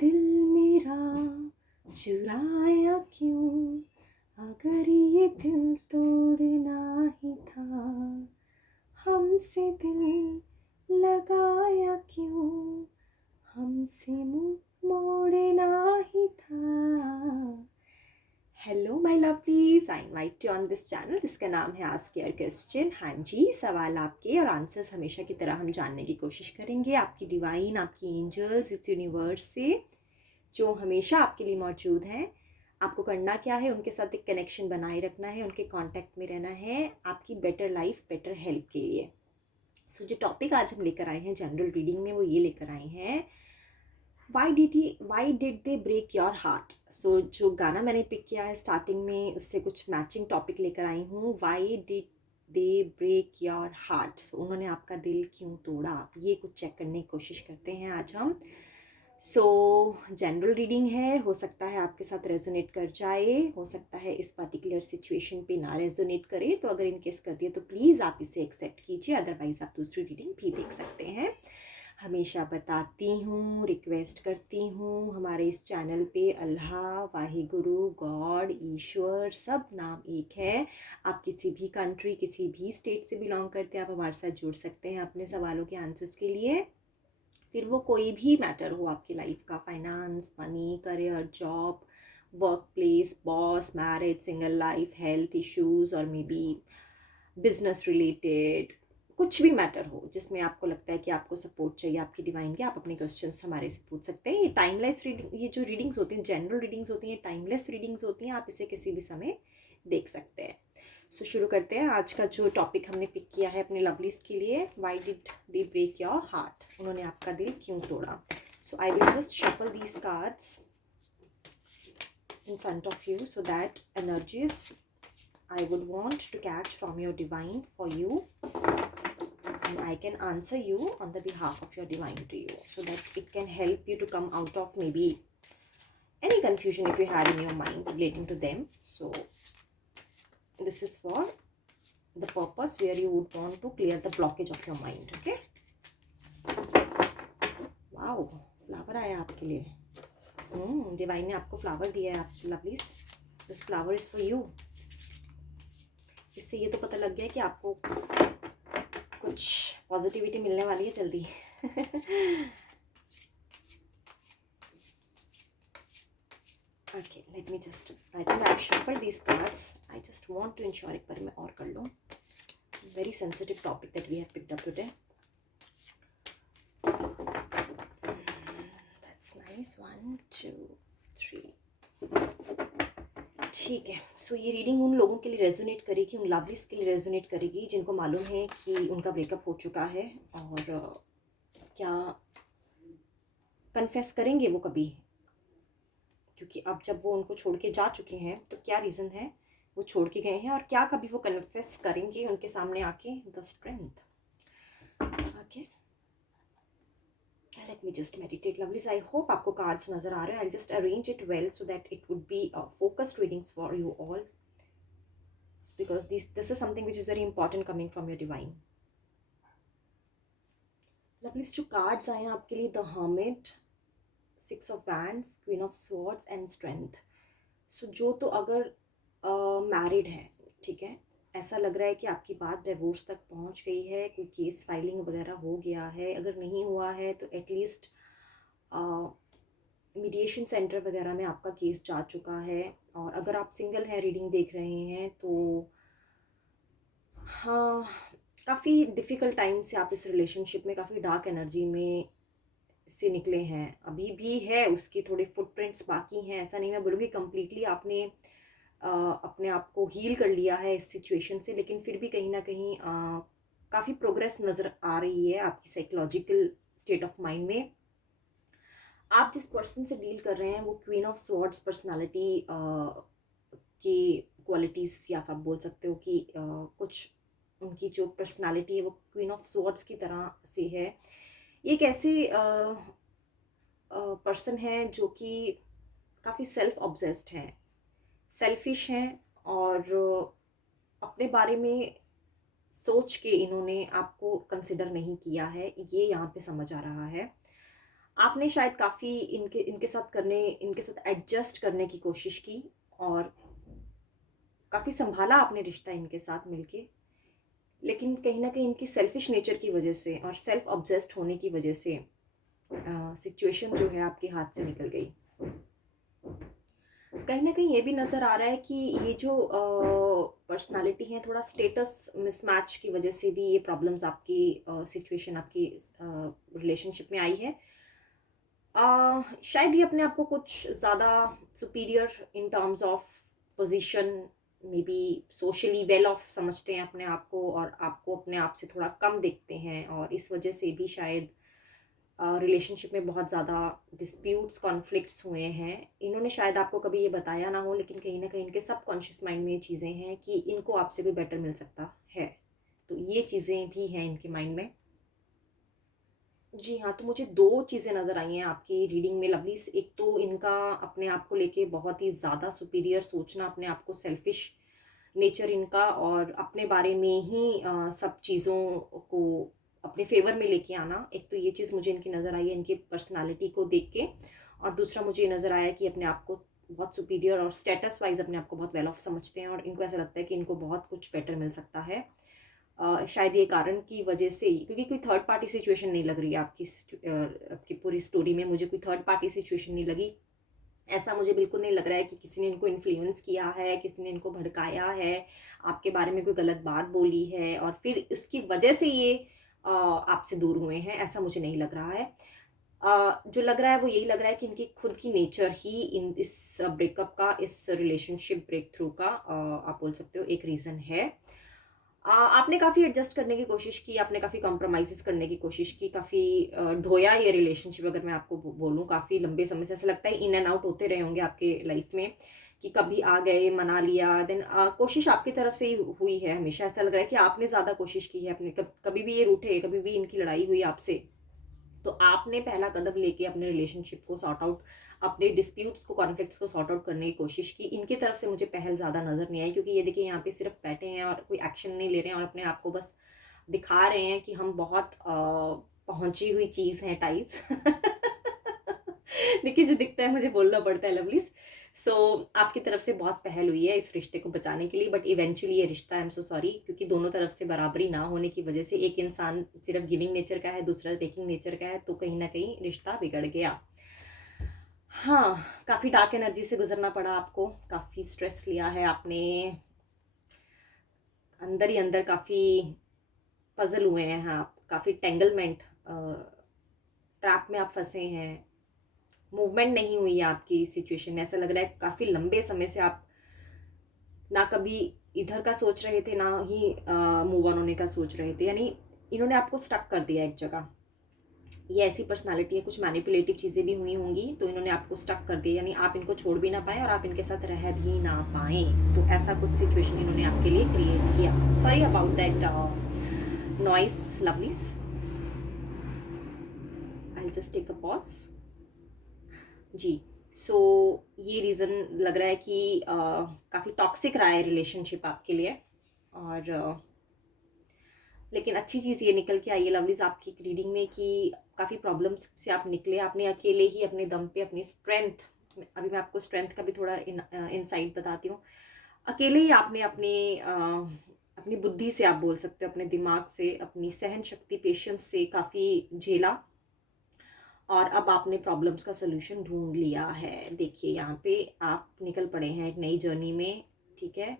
दिल मेरा चुराया क्यों, अगर ये दिल तोड़ना ही था, हमसे दिल लगाया क्यों, हमसे मुंह मोड़ना ही था। Hello my lovelies, I invite you on this channel जिसका नाम है आस्क योर क्वेश्चन। हाँ जी, सवाल आपके और आंसर्स हमेशा की तरह हम जानने की कोशिश करेंगे आपकी डिवाइन, आपकी एंजल्स, इस यूनिवर्स से जो हमेशा आपके लिए मौजूद हैं। आपको करना क्या है, उनके साथ एक कनेक्शन बनाए रखना है, उनके कांटेक्ट में रहना है आपकी बेटर लाइफ, बेटर हेल्प के लिए। सो जो टॉपिक आज हम लेकर आए हैं जनरल रीडिंग में, वो ये लेकर आए हैं, why did they break your heart. So जो गाना मैंने पिक किया है स्टार्टिंग में, उससे कुछ मैचिंग टॉपिक लेकर आई हूँ। Why did they break your heart, so उन्होंने आपका दिल क्यों तोड़ा, ये कुछ चेक करने की कोशिश करते हैं आज हम। सो जनरल रीडिंग है, हो सकता है आपके साथ रेजोनेट कर जाए, हो सकता है इस पर्टिकुलर सिचुएशन पे ना रेजोनेट करे। तो अगर इनकेस कर दिए तो प्लीज़ आप इसे एक्सेप्ट कीजिए, अदरवाइज़ आप दूसरी रीडिंग भी देख सकते हैं। हमेशा बताती हूँ, रिक्वेस्ट करती हूँ, हमारे इस चैनल पे अल्लाह, वाहिगुरु, गॉड, ईश्वर, सब नाम एक है। आप किसी भी कंट्री, किसी भी स्टेट से बिलोंग करते हैं, आप हमारे साथ जुड़ सकते हैं अपने सवालों के आंसर्स के लिए। फिर वो कोई भी मैटर हो आपकी लाइफ का, finance, money, career, job, work place, boss, marriage, single life, health issues और मे बी बिजनेस रिलेटेड, कुछ भी मैटर हो जिसमें आपको लगता है कि आपको सपोर्ट चाहिए आपकी डिवाइन के, आप अपने क्वेश्चंस हमारे से पूछ सकते हैं। ये टाइमलेस रीडिंग, ये जो रीडिंग्स होती हैं, जनरल रीडिंग्स होती हैं, टाइमलेस रीडिंग्स होती हैं, आप इसे किसी भी समय देख सकते हैं। सो शुरू करते हैं। आज का जो टॉपिक हमने पिक किया है अपने लवलीज के लिए, why did they break your heart, उन्होंने आपका दिल क्यों तोड़ा। So I will just shuffle these cards in front of you so that energies I would want to catch from your divine for you, and I can answer you on the behalf of your divine to you, so that it can help you to come out of maybe any confusion if you had in your mind relating to them. So this is for the purpose where you would want to clear the blockage of your mind. Okay, wow, flower आया आपके लिए। Divine ने आपको flower दिया है, आप lovelies, this flower is for you. इससे ये तो पता लग गया कि आपको कुछ पॉजिटिविटी मिलने वाली है जल्दी। Okay, let me just, I think I have shuffled these cards, I just want to ensure एक बार मैं और कर लूँ। Very sensitive topic that we have picked up today. That's nice, 1 2 3। ठीक है, सो ये रीडिंग उन लोगों के लिए रेजोनेट करेगी, उन लवलीज के लिए रेजोनेट करेगी जिनको मालूम है कि उनका ब्रेकअप हो चुका है और क्या कन्फेस करेंगे वो कभी, क्योंकि अब जब वो उनको छोड़ के जा चुके हैं तो क्या रीज़न है वो छोड़ के गए हैं, और क्या कभी वो कन्फेस करेंगे उनके सामने आके। The strength. Okay, let me just meditate lovelies. I hope आपको कार्ड्स नज़र आ रहे हैं। I'll just arrange it well so that it would be focused readings for you all, because this is something which is very important coming from your divine. lovelies, जो cards आए हैं आपके लिए, the hermit, 6 of wands, queen of swords and strength. सो जो तो अगर married है, ठीक है, ऐसा लग रहा है कि आपकी बात डिवोर्स तक पहुंच गई है, कोई केस फाइलिंग वगैरह हो गया है। अगर नहीं हुआ है तो एटलीस्ट मीडिएशन सेंटर वगैरह में आपका केस जा चुका है। और अगर आप सिंगल हैं, रीडिंग देख रहे हैं, तो हाँ, काफ़ी डिफ़िकल्ट टाइम से आप इस रिलेशनशिप में, काफ़ी डार्क एनर्जी में से निकले हैं। अभी भी है, उसकी थोड़े फुटप्रिंट्स बाकी हैं। ऐसा नहीं मैं बोलूँगी कम्प्लीटली आपने अपने आप को हील कर लिया है इस सिचुएशन से, लेकिन फिर भी कहीं ना कहीं काफ़ी प्रोग्रेस नज़र आ रही है आपकी साइकोलॉजिकल स्टेट ऑफ माइंड में। आप जिस पर्सन से डील कर रहे हैं वो क्वीन ऑफ स्वॉर्ड्स पर्सनालिटी की क्वालिटीज़, या आप बोल सकते हो कि कुछ उनकी जो पर्सनालिटी है वो क्वीन ऑफ स्वॉर्ड्स की तरह से है। ये एक ऐसे पर्सन है जो कि काफ़ी सेल्फ ऑब्सेस्ड हैं, सेल्फिश हैं, और अपने बारे में सोच के इन्होंने आपको कंसिडर नहीं किया है, ये यहाँ पे समझ आ रहा है। आपने शायद काफ़ी इनके साथ एडजस्ट करने की कोशिश की और काफ़ी संभाला आपने रिश्ता इनके साथ मिलके, लेकिन कहीं न कहीं इनकी सेल्फिश नेचर की वजह से और सेल्फ ऑब्सेस्ड होने की वजह से सिचुएशन जो है आपके हाथ से निकल गई। कहीं न कहीं ये भी नज़र आ रहा है कि ये जो पर्सनैलिटी है, थोड़ा स्टेटस मिसमैच की वजह से भी ये प्रॉब्लम्स आपकी सिचुएशन आपकी रिलेशनशिप में आई है। शायद ये अपने आप को कुछ ज़्यादा superior in terms of position, may be socially well of समझते हैं अपने आप को, और आपको अपने आप से थोड़ा कम देखते हैं, और इस वजह से भी शायद रिलेशनशिप में बहुत ज़्यादा डिस्प्यूट्स कॉन्फ्लिक्ट्स हुए हैं। इन्होंने शायद आपको कभी ये बताया ना हो, लेकिन कहीं ना कहीं इनके सबकॉन्शियस माइंड में ये चीज़ें हैं कि इनको आपसे भी बेटर मिल सकता है। तो ये चीज़ें भी हैं इनके माइंड में। जी हाँ, तो मुझे 2 चीज़ें नज़र आई हैं आपकी रीडिंग में लवलीज़। एक तो इनका अपने आप को लेके बहुत ही ज़्यादा सुपीरियर सोचना, अपने आप को सेल्फ़िश नेचर इनका, और अपने बारे में ही सब चीज़ों को अपने फ़ेवर में लेके आना। एक तो ये चीज़ मुझे इनकी नज़र आई है इनकी पर्सनैलिटी को देख के, और दूसरा मुझे ये नज़र आया कि अपने आप को बहुत सुपीरियर और स्टेटस वाइज़ अपने आप को बहुत वेल ऑफ समझते हैं, और इनको ऐसा लगता है कि इनको बहुत कुछ बेटर मिल सकता है। शायद ये कारण की वजह से ही, क्योंकि कोई थर्ड पार्टी सिचुएशन नहीं लग रही है आपकी पूरी स्टोरी में, मुझे कोई थर्ड पार्टी सिचुएशन नहीं लगी। ऐसा मुझे बिल्कुल नहीं लग रहा है कि किसी ने इनको इन्फ्लुएंस किया है, किसी ने इनको भड़काया है, आपके बारे में कोई गलत बात बोली है और फिर उसकी वजह से ये आपसे दूर हुए हैं, ऐसा मुझे नहीं लग रहा है। जो लग रहा है वो यही लग रहा है कि इनकी खुद की नेचर ही इस ब्रेकअप का, इस रिलेशनशिप ब्रेक थ्रू का आप बोल सकते हो एक रीज़न है। आपने काफ़ी एडजस्ट करने की कोशिश की, आपने काफ़ी कॉम्प्रोमाइज़ेज़ करने की कोशिश की, काफ़ी ढोया ये रिलेशनशिप, अगर मैं आपको बोलूँ काफ़ी लंबे समय से ऐसा लगता है इन एंड आउट होते रहे होंगे आपके लाइफ में, कि कभी आ गए, मना लिया, देन कोशिश आपकी तरफ से ही हुई है हमेशा। ऐसा लग रहा है कि आपने ज़्यादा कोशिश की है, अपने कभी भी ये रूठे, कभी भी इनकी लड़ाई हुई आपसे, तो आपने पहला कदम लेके अपने रिलेशनशिप को सॉर्ट आउट, अपने डिस्प्यूट्स को, कॉन्फ्लिक्ट्स को सॉर्ट आउट करने की कोशिश की। इनकी तरफ से मुझे पहल ज़्यादा नज़र नहीं आई, क्योंकि ये देखिए यहाँ पे सिर्फ बैठे हैं और कोई एक्शन नहीं ले रहे हैं, और अपने आप को बस दिखा रहे हैं कि हम बहुत पहुंची हुई चीज़ हैं टाइप्स। देखिए, जो दिखता है मुझे बोलना पड़ता है लवलीज। सो आपकी तरफ से बहुत पहल हुई है इस रिश्ते को बचाने के लिए, बट इवेंचुअली ये रिश्ता, आई एम सो सॉरी, क्योंकि दोनों तरफ से बराबरी ना होने की वजह से, एक इंसान सिर्फ गिविंग नेचर का है, दूसरा टेकिंग नेचर का है, तो कहीं ना कहीं रिश्ता बिगड़ गया। हाँ, काफ़ी डार्क एनर्जी से गुजरना पड़ा आपको, काफ़ी स्ट्रेस लिया है आपने, अंदर ही अंदर काफ़ी पजल हुए हैं आप, काफ़ी टेंगलमेंट, ट्रैप में आप फंसे हैं, मूवमेंट नहीं हुई है आपकी सिचुएशन में। ऐसा लग रहा है काफ़ी लंबे समय से आप ना कभी इधर का सोच रहे थे, ना ही मूव ऑन होने का सोच रहे थे, यानी इन्होंने आपको स्टक कर दिया एक जगह। ये ऐसी पर्सनालिटी है, कुछ मैनिपुलेटिव चीज़ें भी हुई होंगी, तो इन्होंने आपको स्टक कर दिया, यानी आप इनको छोड़ भी ना पाए और आप इनके साथ रह भी ना पाए। तो ऐसा कुछ सिचुएशन इन्होंने आपके लिए क्रिएट किया। Sorry about that noise lovelies, I just take a pause. जी, सो ये रीज़न लग रहा है कि काफ़ी टॉक्सिक रहा है रिलेशनशिप आपके लिए, और लेकिन अच्छी चीज़ ये निकल के आई है लवलीज आपकी रीडिंग में कि काफ़ी प्रॉब्लम्स से आप निकले, आपने अकेले ही अपने दम पे अपनी स्ट्रेंथ, अभी मैं आपको स्ट्रेंथ का भी थोड़ा इनसाइट बताती हूँ। अकेले ही आपने अपनी बुद्धि से, आप बोल सकते हो अपने दिमाग से, अपनी सहन शक्ति, पेशेंस से काफ़ी झेला, और अब आपने प्रॉब्लम्स का सलूशन ढूंढ लिया है। देखिए यहाँ पे आप निकल पड़े हैं एक नई जर्नी में, ठीक है।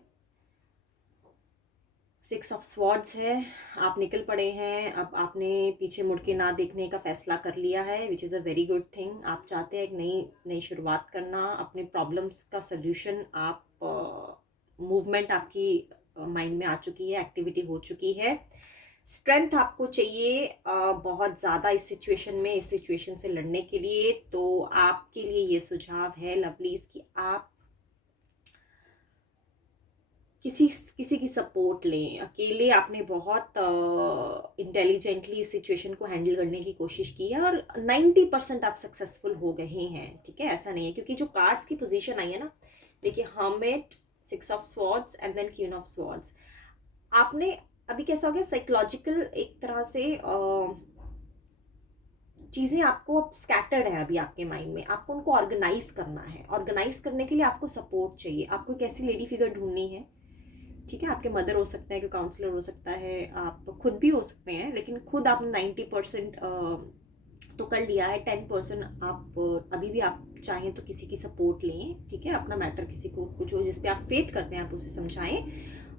6 ऑफ स्वॉर्ड्स है, आप निकल पड़े हैं, अब आपने पीछे मुड़ के ना देखने का फैसला कर लिया है, which is a very good thing. आप चाहते हैं एक नई शुरुआत करना, अपने प्रॉब्लम्स का सल्यूशन आप मूवमेंट आपकी माइंड में आ चुकी है, एक्टिविटी हो चुकी है। स्ट्रेंथ आपको चाहिए बहुत ज़्यादा इस सिचुएशन में, इस सिचुएशन से लड़ने के लिए। तो आपके लिए ये सुझाव है लवलीज कि आप किसी की सपोर्ट लें। अकेले आपने बहुत इंटेलिजेंटली इस सिचुएशन को हैंडल करने की कोशिश की है, और 90% आप सक्सेसफुल हो गए हैं, ठीक है। ऐसा नहीं है, क्योंकि जो कार्ड्स की पोजीशन आई है ना, देखिए, hermit, 6 of swords and then queen of swords. आपने अभी कैसा हो गया, साइकोलॉजिकल एक तरह से चीज़ें आपको अब स्कैटर्ड है अभी आपके माइंड में, आपको उनको ऑर्गेनाइज करना है। ऑर्गेनाइज करने के लिए आपको सपोर्ट चाहिए। आपको एक ऐसी लेडी फिगर ढूंढनी है, ठीक है। आपके मदर हो सकते हैं, कोई काउंसलर हो सकता है, आप खुद भी हो सकते हैं, लेकिन खुद आपने 90% तो कर लिया है, 10% आप अभी भी आप चाहें तो किसी की सपोर्ट लें, ठीक है। अपना मैटर किसी को, कुछ हो जिस पे आप फेथ करते हैं, आप उसे समझाएं।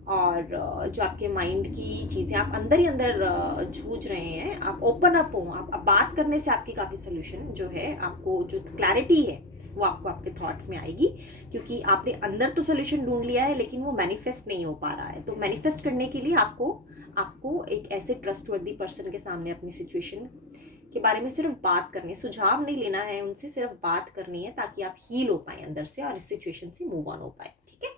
और जो आपके माइंड की चीज़ें आप अंदर ही अंदर जूझ रहे हैं, आप ओपन अप हो। आप बात करने से आपकी काफ़ी सोल्यूशन जो है, आपको जो क्लैरिटी है वो आपको आपके थॉट्स में आएगी, क्योंकि आपने अंदर तो सोल्यूशन ढूंढ लिया है लेकिन वो मैनिफेस्ट नहीं हो पा रहा है। तो मैनिफेस्ट करने के लिए आपको आपको एक ऐसे ट्रस्टवर्दी पर्सन के सामने अपनी सिचुएशन के बारे में सिर्फ बात करनी है, सुझाव नहीं लेना है उनसे, सिर्फ बात करनी है, ताकि आप हील हो पाए अंदर से और इस सिचुएशन से मूव ऑन हो पाए, ठीक है।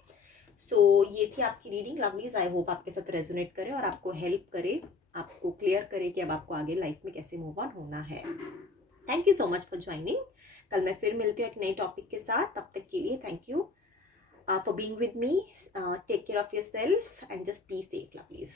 सो ये थी आपकी रीडिंग लवलीज। आई होप आपके साथ रेजोनेट करे और आपको हेल्प करे, आपको क्लियर करे कि अब आपको आगे लाइफ में कैसे मूव ऑन होना है। Thank you so much for joining. कल मैं फिर मिलती हूँ एक नए टॉपिक के साथ। तब तक के लिए thank you for being with me. Take care of yourself and just be safe lovelies.